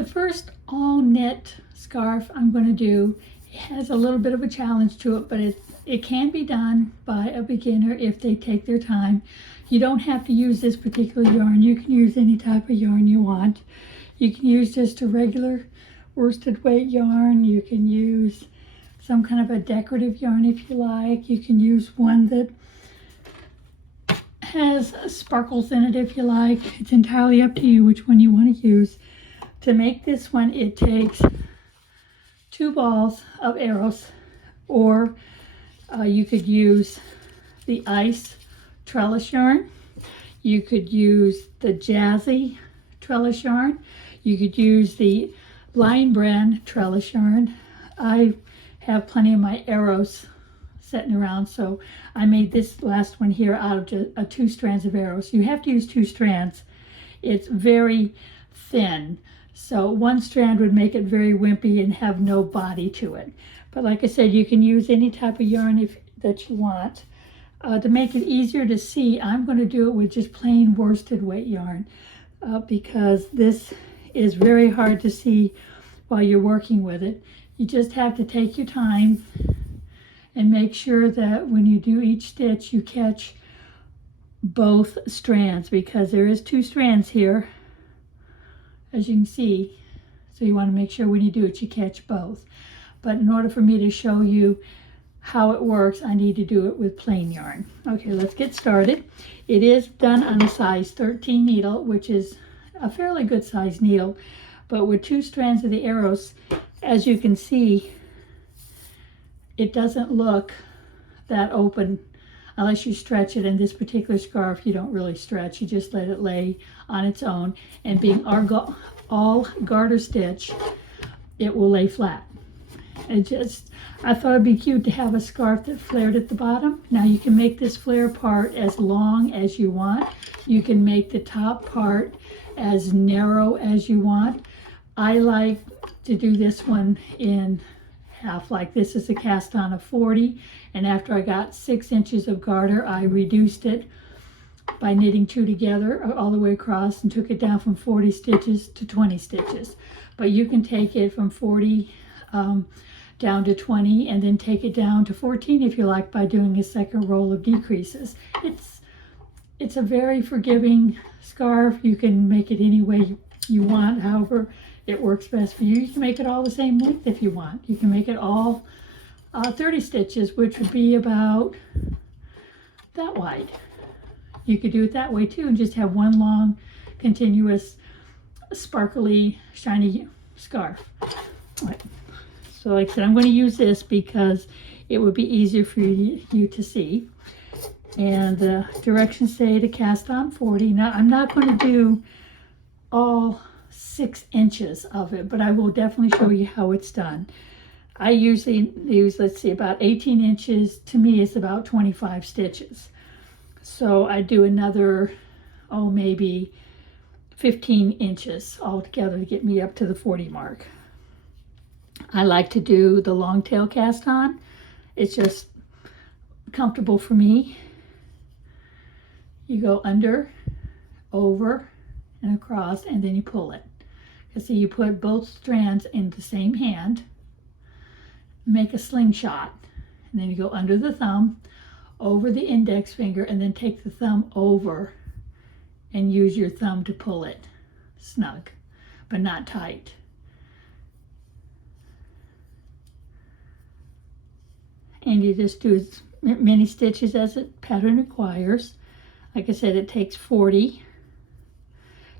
The first all knit scarf I'm going to do has a little bit of a challenge to it, but it can be done by a beginner if they take their time. You don't have to use this particular yarn. You can use any type of yarn you want. You can use just a regular worsted weight yarn. You can use some kind of a decorative yarn if you like. You can use one that has sparkles in it if you like. It's entirely up to you which one you want to use. To make this one, it takes 2 balls of Eros, or you could use the ice trellis yarn. You could use the jazzy trellis yarn. You could use the Lionbrand Trellis yarn. I have plenty of my Eros sitting around, so I made this last one here out of just 2 strands of Eros. You have to use 2 strands. It's very thin, so 1 strand would make it very wimpy and have no body to it. But like I said, you can use any type of yarn that you want. To make it easier to see, I'm going to do it with just plain worsted weight yarn because this is very hard to see while you're working with it. You just have to take your time and make sure that when you do each stitch you catch both strands, because there is 2 strands here, as you can see. So you want to make sure when you do it you catch both. But in order for me to show you how it works, I need to do it with plain yarn. Okay, let's get started. It is done on a size 13 needle, which is a fairly good size needle, but with 2 strands of the Eros, as you can see, it doesn't look that open unless you stretch it. In this particular scarf, you don't really stretch. You just let it lay on its own, and being all garter stitch, it will lay flat. I thought it'd be cute to have a scarf that flared at the bottom. Now you can make this flare part as long as you want. You can make the top part as narrow as you want. I like to do this one in half. Like this is a cast on of 40, and after I got 6 inches of garter, I reduced it by knitting 2 together all the way across and took it down from 40 stitches to 20 stitches. But you can take it from 40 down to 20 and then take it down to 14 if you like by doing a second roll of decreases. It's a very forgiving scarf. You can make it any way you want, however it works best for you. You can make it all the same length if you want. You can make it all 30 stitches, which would be about that wide. You could do it that way too and just have one long, continuous, sparkly, shiny scarf. All right. So like I said, I'm going to use this because it would be easier for you to see. And the directions say to cast on 40. Now I'm not going to do all 6 inches of it, but I will definitely show you how it's done. I usually use, let's see, about 18 inches. To me, it's about 25 stitches. So I do another, maybe 15 inches altogether to get me up to the 40 mark. I like to do the long tail cast on. It's just comfortable for me. You go under, over, and across, and then you pull it. So you put both strands in the same hand, make a slingshot, and then you go under the thumb, over the index finger, and then take the thumb over and use your thumb to pull it snug, but not tight. And you just do as many stitches as the pattern requires. Like I said, it takes 40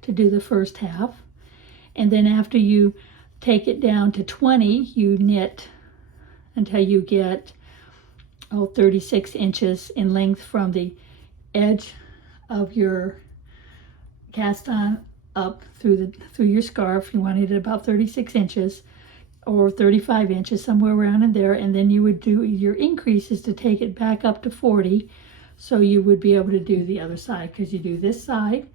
to do the first half. And then after you take it down to 20, you knit until you get 36 inches in length from the edge of your cast on up through your scarf. You want it at about 36 inches or 35 inches, somewhere around in there, and then you would do your increases to take it back up to 40, so you would be able to do the other side, because you do this side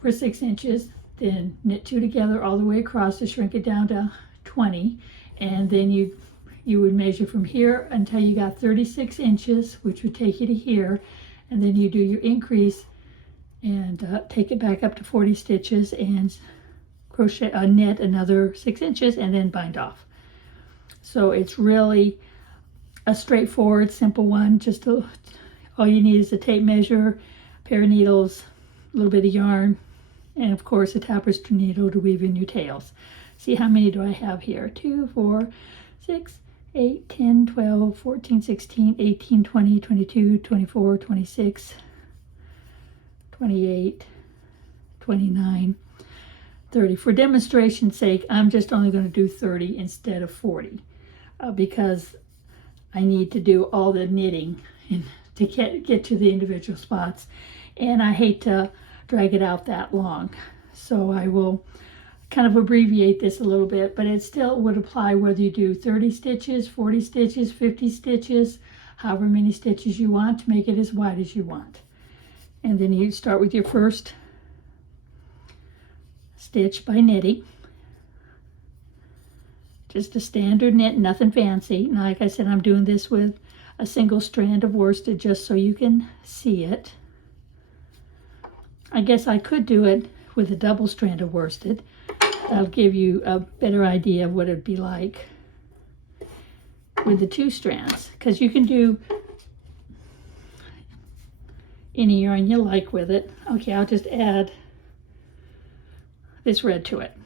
for 6 inches, then knit 2 together all the way across to shrink it down to 20, and then you would measure from here until you got 36 inches, which would take you to here, and then you do your increase and take it back up to 40 stitches and crochet, knit another 6 inches, and then bind off. So it's really a straightforward, simple one. Just all you need is a tape measure, a pair of needles, a little bit of yarn, and of course a tapestry needle to weave in your tails. See, how many do I have here? 2, 4, 6, 8, 10, 12, 14, 16, 18, 20, 22, 24, 26, 28, 29, 30. For demonstration's sake, I'm just only going to do 30 instead of 40 because I need to do all the knitting and to get to the individual spots, and I hate to drag it out that long. So I will kind of abbreviate this a little bit, but it still would apply whether you do 30 stitches, 40 stitches, 50 stitches, however many stitches you want to make it as wide as you want. And then you start with your first stitch by knitting. Just a standard knit, nothing fancy. Now, like I said, I'm doing this with a single strand of worsted just so you can see it. I guess I could do it with a double strand of worsted. That'll give you a better idea of what it'd be like with the 2 strands, because you can do any yarn you like with it. Okay, I'll just add this red to it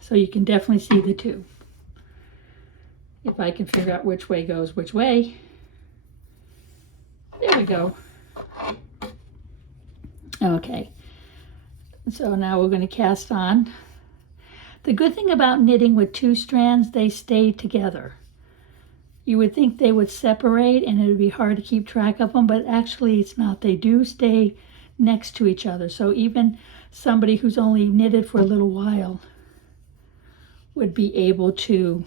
so you can definitely see the 2. If I can figure out which way goes which way. There we go. Okay, so now we're going to cast on. The good thing about knitting with 2 strands, they stay together. You would think they would separate and it would be hard to keep track of them, but actually it's not. They do stay next to each other. So even somebody who's only knitted for a little while would be able to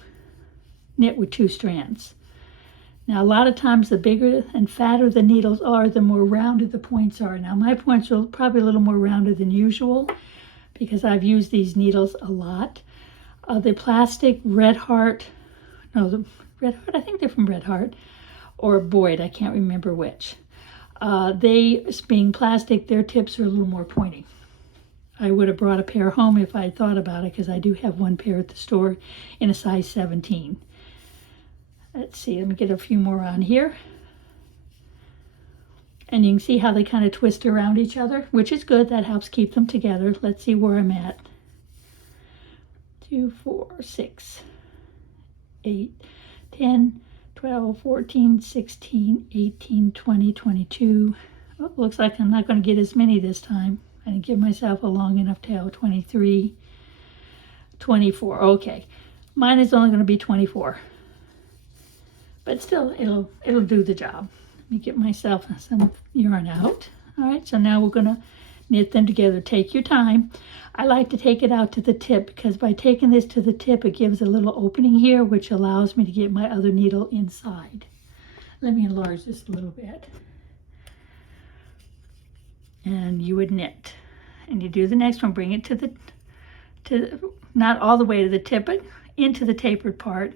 knit with 2 strands. Now, a lot of times the bigger and fatter the needles are, the more rounded the points are. Now, my points are probably a little more rounded than usual because I've used these needles a lot. The plastic Red Heart, no, the Red Heart, I think they're from Red Heart, or Boyd, I can't remember which. They, being plastic, their tips are a little more pointy. I would have brought a pair home if I had thought about it, because I do have one pair at the store in a size 17. Let's see, let me get a few more on here. And you can see how they kind of twist around each other, which is good. That helps keep them together. Let's see where I'm at. 2, 4, 6, 8, 10, 12, 14, 16, 18, 20, 22. Oh, looks like I'm not going to get as many this time. I didn't give myself a long enough tail. 23, 24. Okay, mine is only going to be 24. But still, it'll do the job. Let me get myself some yarn out. All right, so now we're going to knit them together. Take your time. I like to take it out to the tip because by taking this to the tip, it gives a little opening here, which allows me to get my other needle inside. Let me enlarge this a little bit. And you would knit. And you do the next one. Bring it to not all the way to the tip, but into the tapered part.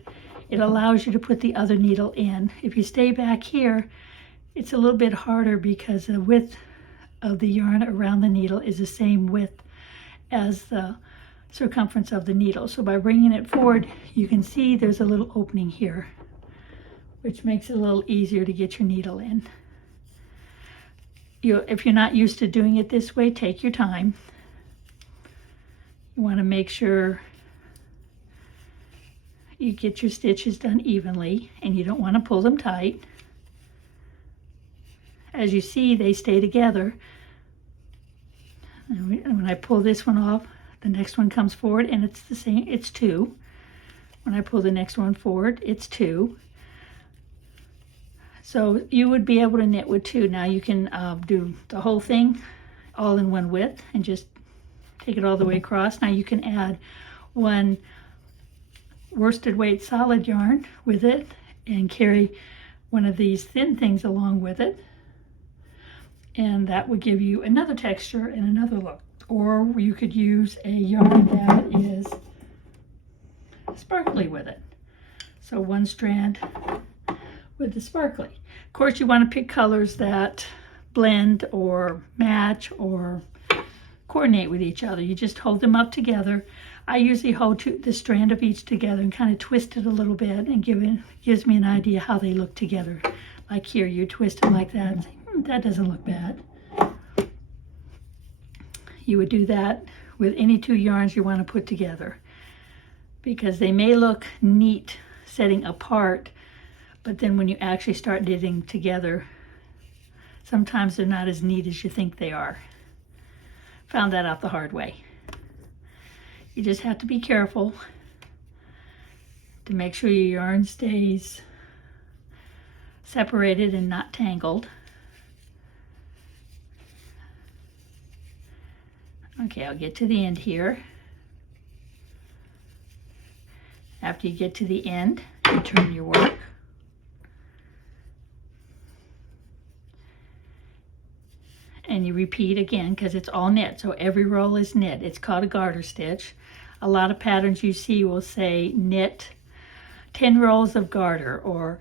It allows you to put the other needle in. If you stay back here, it's a little bit harder because the width of the yarn around the needle is the same width as the circumference of the needle. So by bringing it forward, you can see there's a little opening here, which makes it a little easier to get your needle in. If you're not used to doing it this way, take your time. You want to make sure you get your stitches done evenly, and you don't want to pull them tight. As you see, they stay together. And when I pull this one off, the next one comes forward, and it's the same. It's 2. When I pull the next one forward, it's 2. So you would be able to knit with 2. Now you can do the whole thing all in one width and just take it all the way across. Now you can add 1 worsted weight solid yarn with it and carry one of these thin things along with it, and that would give you another texture and another look. Or you could use a yarn that is sparkly with it. So 1 strand with the sparkly. Of course, you want to pick colors that blend or match or coordinate with each other. You just hold them up together. I usually hold the strand of each together and kind of twist it a little bit, and gives me an idea how they look together. Like here, you twist it like that and say, that doesn't look bad. You would do that with any two yarns you want to put together, because they may look neat setting apart, but then when you actually start knitting together, sometimes they're not as neat as you think they are. Found that out the hard way. You just have to be careful to make sure your yarn stays separated and not tangled. Okay, I'll get to the end here. After you get to the end, you turn your work. And you repeat again, because it's all knit, so every roll is knit. It's called a garter stitch. A lot of patterns you see will say knit 10 rows of garter, or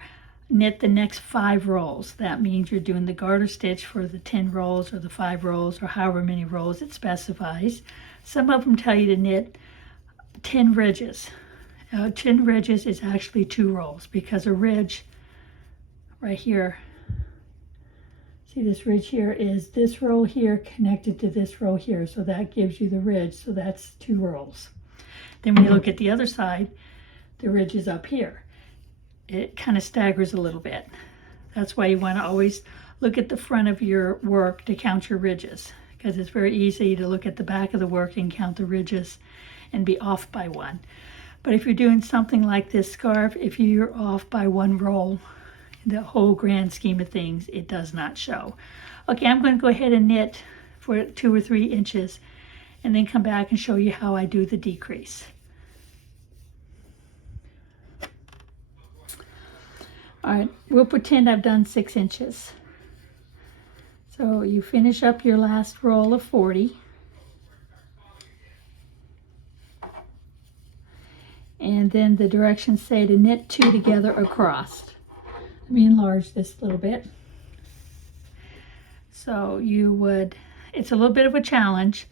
knit the next 5 rows. That means you're doing the garter stitch for the 10 rows or the 5 rows or however many rows it specifies. Some of them tell you to knit 10 ridges. 10 ridges is actually 2 rows, because a ridge right here, see this ridge here is this row here connected to this row here, so that gives you the ridge, so that's 2 rows. Then when you look at the other side, the ridge is up here. It kind of staggers a little bit. That's why you want to always look at the front of your work to count your ridges, because it's very easy to look at the back of the work and count the ridges and be off by 1. But if you're doing something like this scarf, if you're off by 1 roll, the whole grand scheme of things, it does not show. Okay, I'm going to go ahead and knit for 2 or 3 inches and then come back and show you how I do the decrease. All right, we'll pretend I've done 6 inches. So you finish up your last roll of 40. And then the directions say to knit 2 together across. Let me enlarge this a little bit. So you would, it's a little bit of a challenge,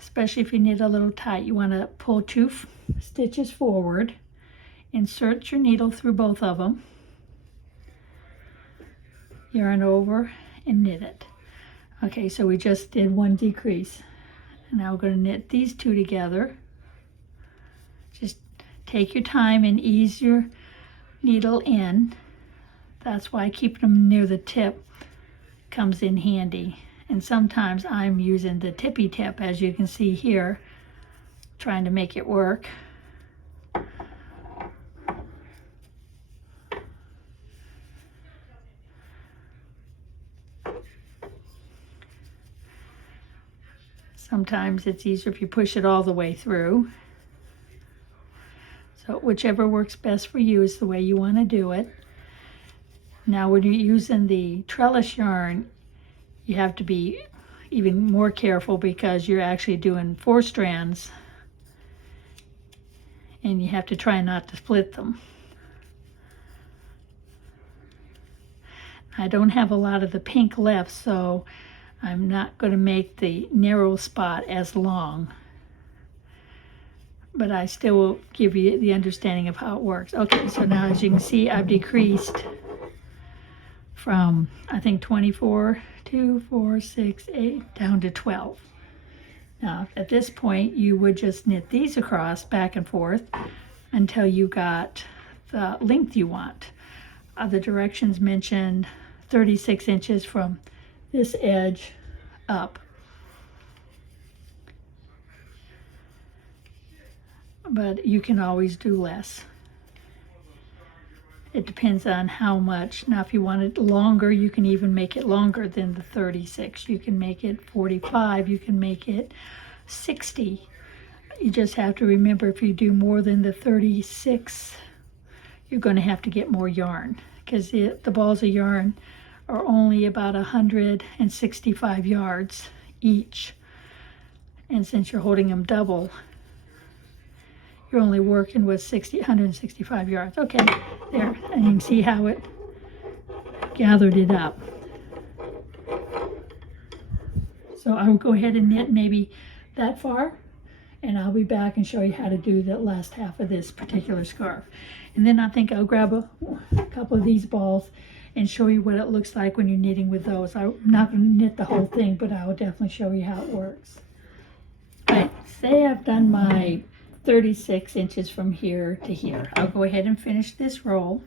especially if you knit a little tight. You want to pull 2 stitches forward, insert your needle through both of them, yarn over and knit it. Okay, so we just did 1 decrease. And now we're going to knit these 2 together. Just take your time and ease your needle in. That's why keeping them near the tip comes in handy. And sometimes I'm using the tippy tip, as you can see here, trying to make it work. Sometimes it's easier if you push it all the way through. So whichever works best for you is the way you want to do it. Now when you're using the trellis yarn, you have to be even more careful, because you're actually doing 4 strands and you have to try not to split them. I don't have a lot of the pink left, so I'm not going to make the narrow spot as long, but I still will give you the understanding of how it works. Okay, so now as you can see, I've decreased from, I think, 24, 2, 4, 6, 8, down to 12. Now, at this point, you would just knit these across back and forth until you got the length you want. The directions mentioned 36 inches from this edge up. But you can always do less. It depends on how much. Now, if you want it longer, you can even make it longer than the 36. You can make it 45. You can make it 60. You just have to remember, if you do more than the 36, you're going to have to get more yarn, because the balls of yarn are only about 165 yards each. And since you're holding them double, you're only working with 165 yards. Okay, there, and you can see how it gathered it up. So I will go ahead and knit maybe that far, and I'll be back and show you how to do the last half of this particular scarf. And then I think I'll grab a couple of these balls and show you what it looks like when you're knitting with those. I'm not going to knit the whole thing, but I will definitely show you how it works. All right, say I've done my 36 inches from here to here. I'll go ahead and finish this row.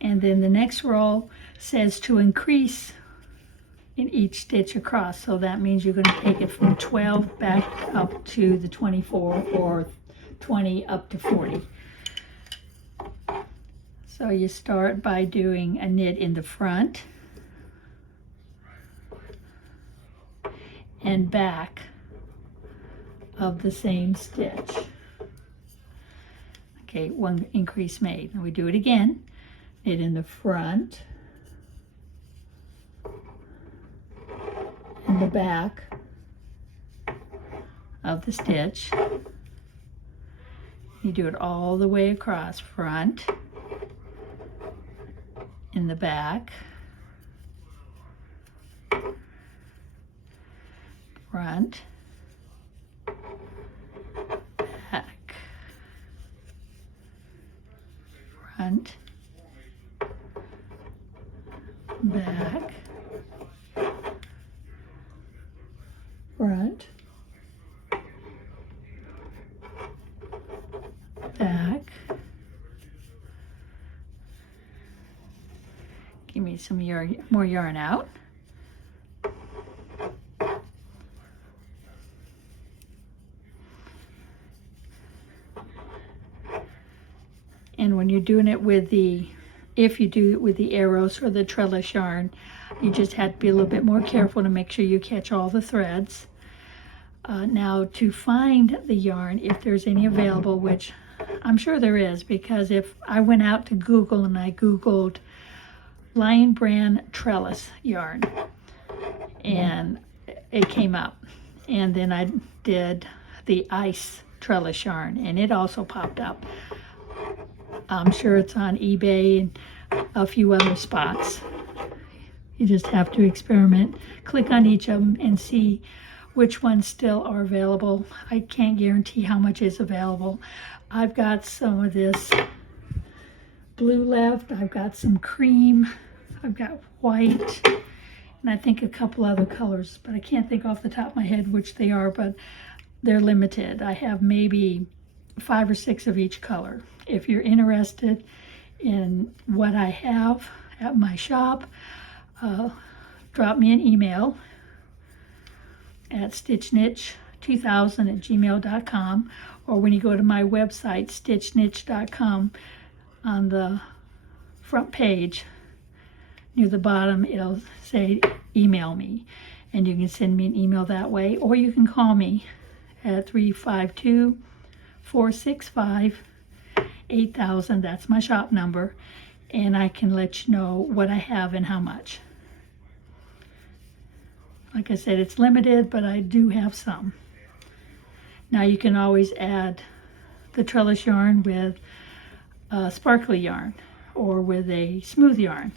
And then the next row says to increase in each stitch across. So that means you're going to take it from 12 back up to the 24 or 20 up to 40. So you start by doing a knit in the front and back of the same stitch. Okay, one increase made. And we do it again. Knit in the front and the back of the stitch. You do it all the way across, front, in the back, front, back, front, back, front, back. Give me some more yarn out. And when you're doing it with the, if you do it with the Eros or the trellis yarn, you just have to be a little bit more careful to make sure you catch all the threads. Now to find the yarn, if there's any available, which I'm sure there is, because if I went out to Google and I Googled Lionbrand Trellis yarn, and it came up. And then I did the ice trellis yarn, and it also popped up. I'm sure it's on eBay and a few other spots. You just have to experiment. Click on each of them and see which ones still are available. I can't guarantee how much is available. I've got some of this blue left. I've got some cream. I've got white. And I think a couple other colors, but I can't think off the top of my head which they are, but they're limited. I have maybe 5 or 6 of each color. If you're interested in what I have at my shop, drop me an email at stitchnitch2000@gmail.com, or when you go to my website, stitchnitch.com, on the front page near the bottom it'll say email me, and you can send me an email that way, or you can call me at 352-465-8000. That's my shop number, and I can let you know what I have and how much. Like I said, it's limited, but I do have some. Now you can always add the trellis yarn with sparkly yarn or with a smooth yarn.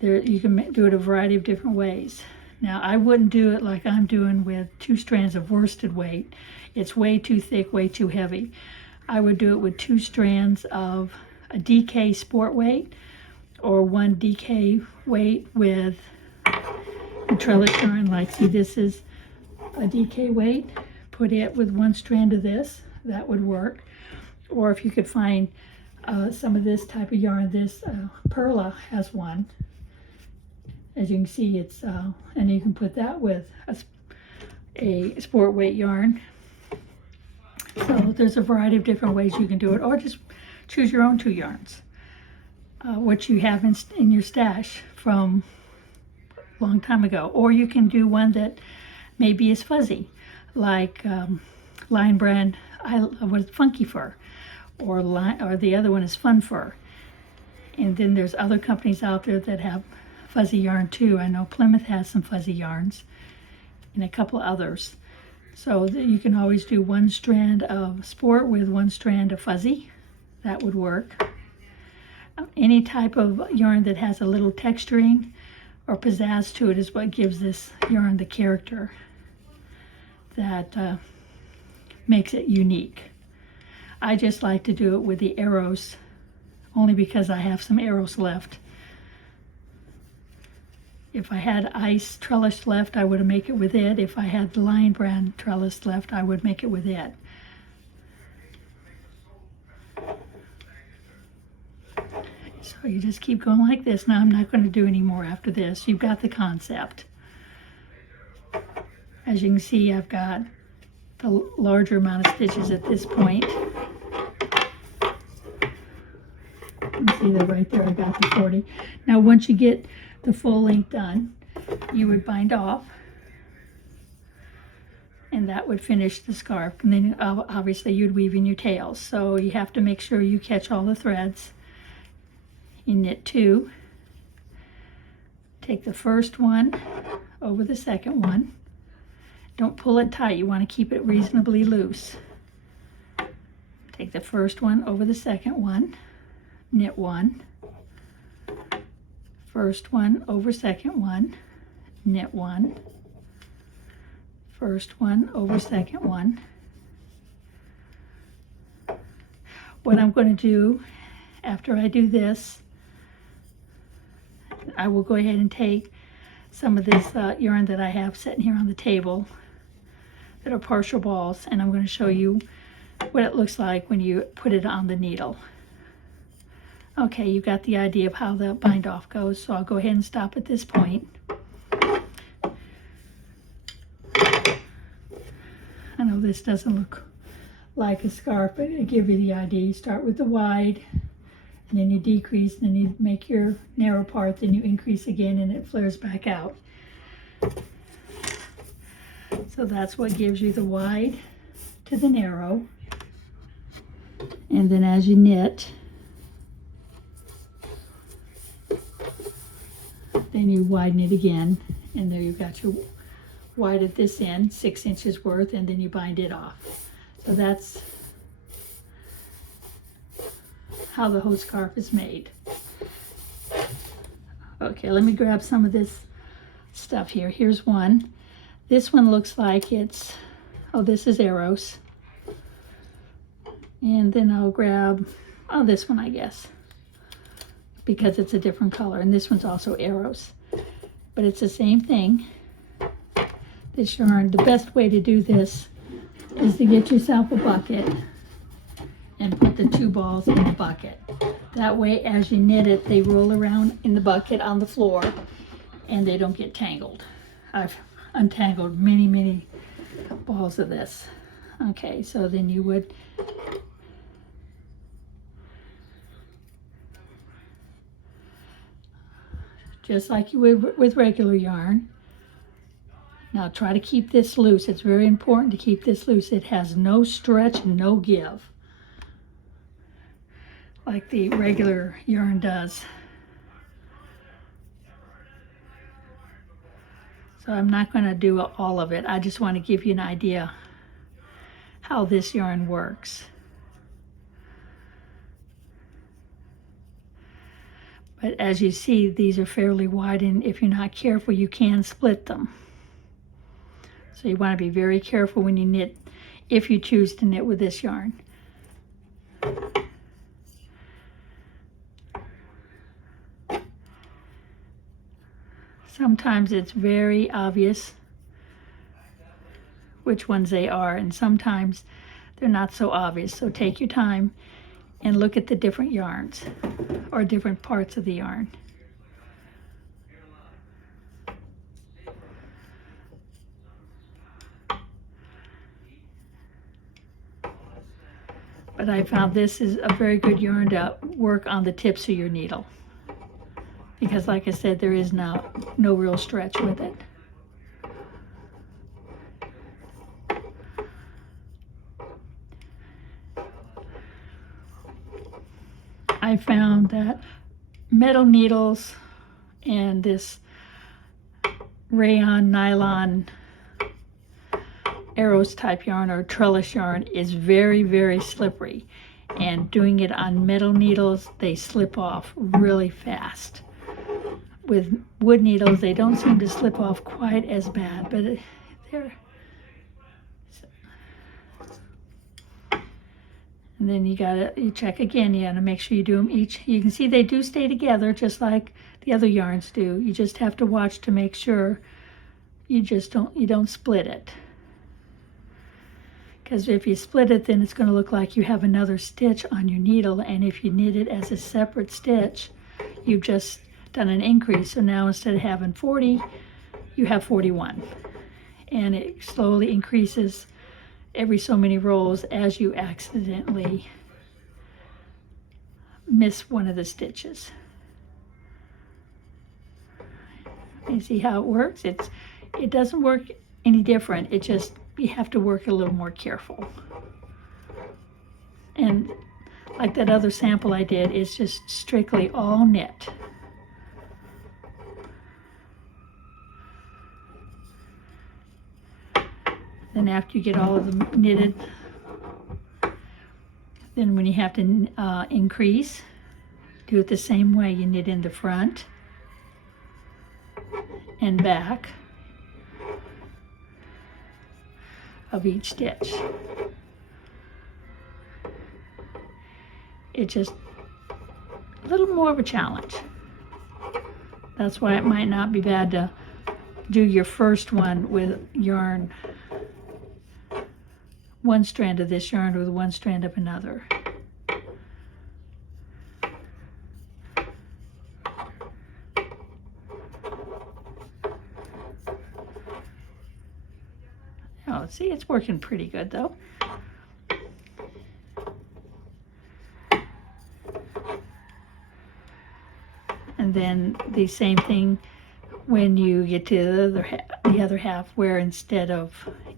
You can do it a variety of different ways. Now I wouldn't do it like I'm doing with 2 strands of worsted weight. It's way too thick, way too heavy. I would do it with 2 strands of a DK sport weight, or 1 DK weight with the trellis yarn. Like, see, this is a DK weight. Put it with 1 strand of this. That would work. Or if you could find some of this type of yarn, this Perla has one. As you can see, it's and you can put that with a sport weight yarn. So there's a variety of different ways you can do it, or just choose your own 2 yarns, what you have in your stash from a long time ago. Or you can do one that maybe is fuzzy, like Lionbrand with Funky Fur, or the other one is Fun Fur. And then there's other companies out there that have fuzzy yarn too. I know Plymouth has some fuzzy yarns, and a couple others. So you can always do 1 strand of sport with 1 strand of fuzzy. That would work. Any type of yarn that has a little texturing or pizzazz to it is what gives this yarn the character that makes it unique. I just like to do it with the Eros, only because I have some Eros left. If I had ice trellis left, I would make it with it. If I had the Lionbrand Trellis left, I would make it with it. So you just keep going like this. Now I'm not going to do any more after this. You've got the concept. As you can see, I've got the larger amount of stitches at this point. You see that right there, I got the 40. Now once you get the full length done, you would bind off, and that would finish the scarf. And then obviously you'd weave in your tails. So you have to make sure you catch all the threads. You knit 2, take the first one over the second one. Don't pull it tight, you want to keep it reasonably loose. Take the first one over the second one, knit 1, first one over second one, knit 1, first one over second one. What I'm going to do after I do this, I will go ahead and take some of this yarn that I have sitting here on the table that are partial balls, and I'm going to show you what it looks like when you put it on the needle. Okay, you got the idea of how the bind off goes, so I'll go ahead and stop at this point. I know this doesn't look like a scarf, but it'll give you the idea. You start with the wide, and then you decrease, and then you make your narrow part, then you increase again, and it flares back out. So that's what gives you the wide to the narrow. And then as you knit, then you widen it again, and there you've got your wide at this end, 6 inches worth, and then you bind it off. So that's how the whole scarf is made. Okay, let me grab some of this stuff here. Here's one. This one looks like it's, oh, this is Eros. And then I'll grab, oh, this one, I guess, because it's a different color. And this one's also Eros, but it's the same thing. This yarn, the best way to do this is to get yourself a bucket and put the 2 balls in the bucket. That way, as you knit it, they roll around in the bucket on the floor and they don't get tangled. I've untangled many, many balls of this. Okay, so then you would just like you would with regular yarn. Now try to keep this loose. It's very important to keep this loose. It has no stretch and no give, like the regular yarn does. So I'm not going to do all of it. I just want to give you an idea how this yarn works. But as you see, these are fairly wide, and if you're not careful, you can split them. So you want to be very careful when you knit, if you choose to knit with this yarn. Sometimes it's very obvious which ones they are, and sometimes they're not so obvious. So take your time and look at the different yarns or different parts of the yarn. But I found this is a very good yarn to work on the tips of your needle, because like I said, there is no real stretch with it. I found that metal needles and this rayon nylon Eros type yarn or trellis yarn is very, very slippery, and doing it on metal needles, they slip off really fast. with wood needles, they don't seem to slip off quite as bad, but they're. And then you check again. You gotta make sure you do them each. You can see they do stay together just like the other yarns do. You just have to watch to make sure you don't split it. Because if you split it, then it's going to look like you have another stitch on your needle, and if you knit it as a separate stitch, you've just done an increase. So now instead of having 40, you have 41, and it slowly increases every so many rolls as you accidentally miss one of the stitches. You see how it works? It doesn't work any different. It just, you have to work a little more careful. And like that other sample I did, it's just strictly all knit. Then after you get all of them knitted, then when you have to increase, do it the same way. You knit in the front and back of each stitch. It's just a little more of a challenge. That's why it might not be bad to do your first one with yarn, one strand of this yarn with one strand of another. Oh, see, it's working pretty good though. And then the same thing when you get to the other half, where instead of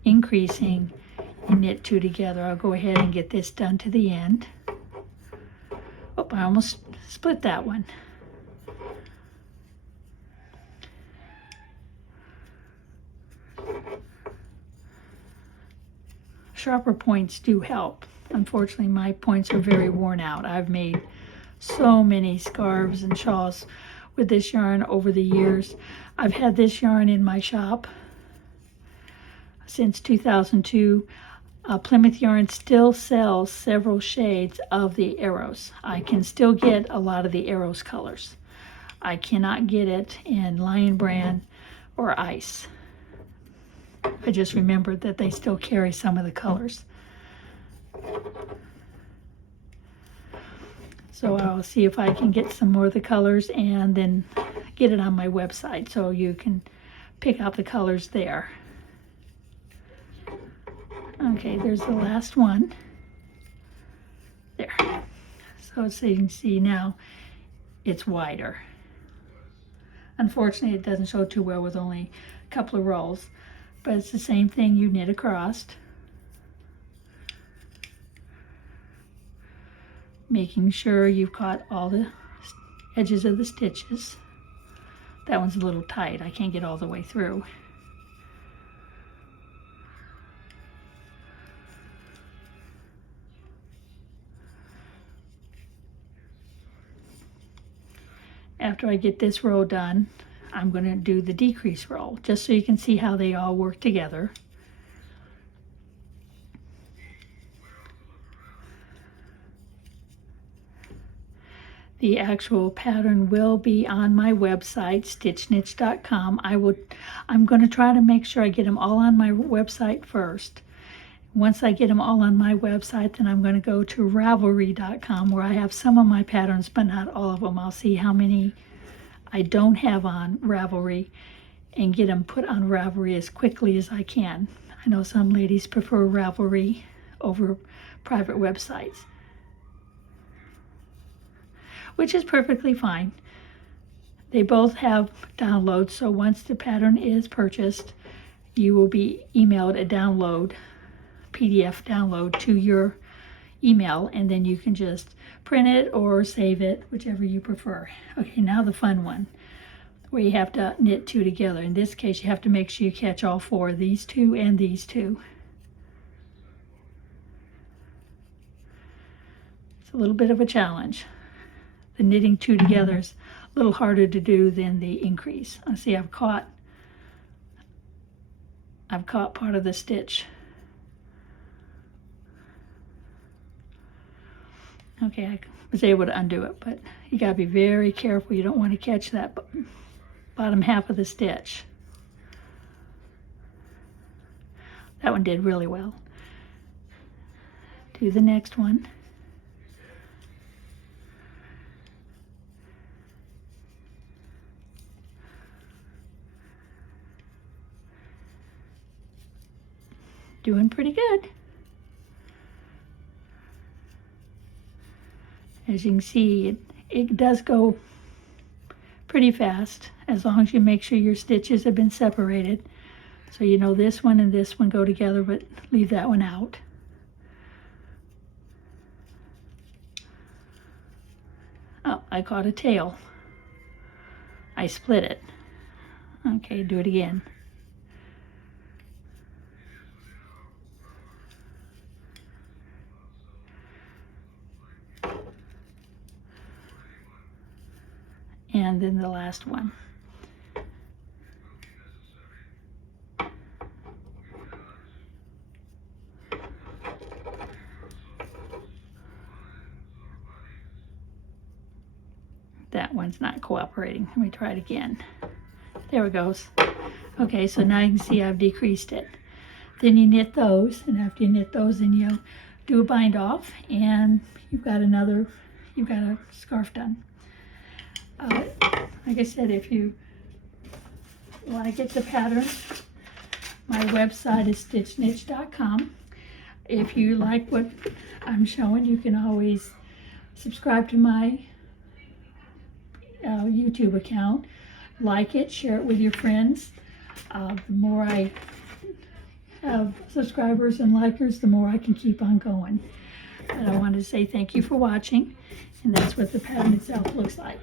increasing, you knit two together. I'll go ahead and get this done to the end. Oh, I almost split that one. Sharper points do help. Unfortunately, my points are very worn out. I've made so many scarves and shawls with this yarn over the years. I've had this yarn in my shop since 2002. Plymouth Yarn still sells several shades of the Eros. I can still get a lot of the Eros colors. I cannot get it in Lionbrand or Ice. I just remembered that they still carry some of the colors. So I'll see if I can get some more of the colors and then get it on my website so you can pick out the colors there. Okay, there's the last one. There. So you can see now it's wider. Unfortunately, it doesn't show too well with only a couple of rolls, but it's the same thing. You knit across, making sure you've caught all the edges of the stitches. That one's a little tight. I can't get all the way through. After I get this row done, I'm going to do the decrease row, just so you can see how they all work together. The actual pattern will be on my website, stitchniche.com. I'm going to try to make sure I get them all on my website first. Once I get them all on my website, then I'm going to go to Ravelry.com, where I have some of my patterns, but not all of them. I'll see how many I don't have on Ravelry and get them put on Ravelry as quickly as I can. I know some ladies prefer Ravelry over private websites, which is perfectly fine. They both have downloads, so once the pattern is purchased, you will be emailed a download, PDF download to your email, and then you can just print it or save it, whichever you prefer. Okay, now the fun one, where you have to knit two together. In this case, you have to make sure you catch all four, these two and these two. It's a little bit of a challenge. The knitting two together is little harder to do than the increase. See, I've caught part of the stitch. Okay, I was able to undo it, but you gotta be very careful. You don't want to catch that bottom half of the stitch. That one did really well. Do the next one. Doing pretty good. As you can see, it does go pretty fast as long as you make sure your stitches have been separated. So you know this one and this one go together, but leave that one out. Oh, I caught a tail. I split it. Okay, do it again. And then the last one. That one's not cooperating. Let me try it again. There it goes. Okay, so now you can see I've decreased it. Then you knit those, and after you knit those, then you do a bind off, and you've got a scarf done. Like I said, if you want to get the pattern, my website is stitchniche.com. If you like what I'm showing, you can always subscribe to my YouTube account, like it, share it with your friends. The more I have subscribers and likers, the more I can keep on going. But I wanted to say thank you for watching, and that's what the pattern itself looks like.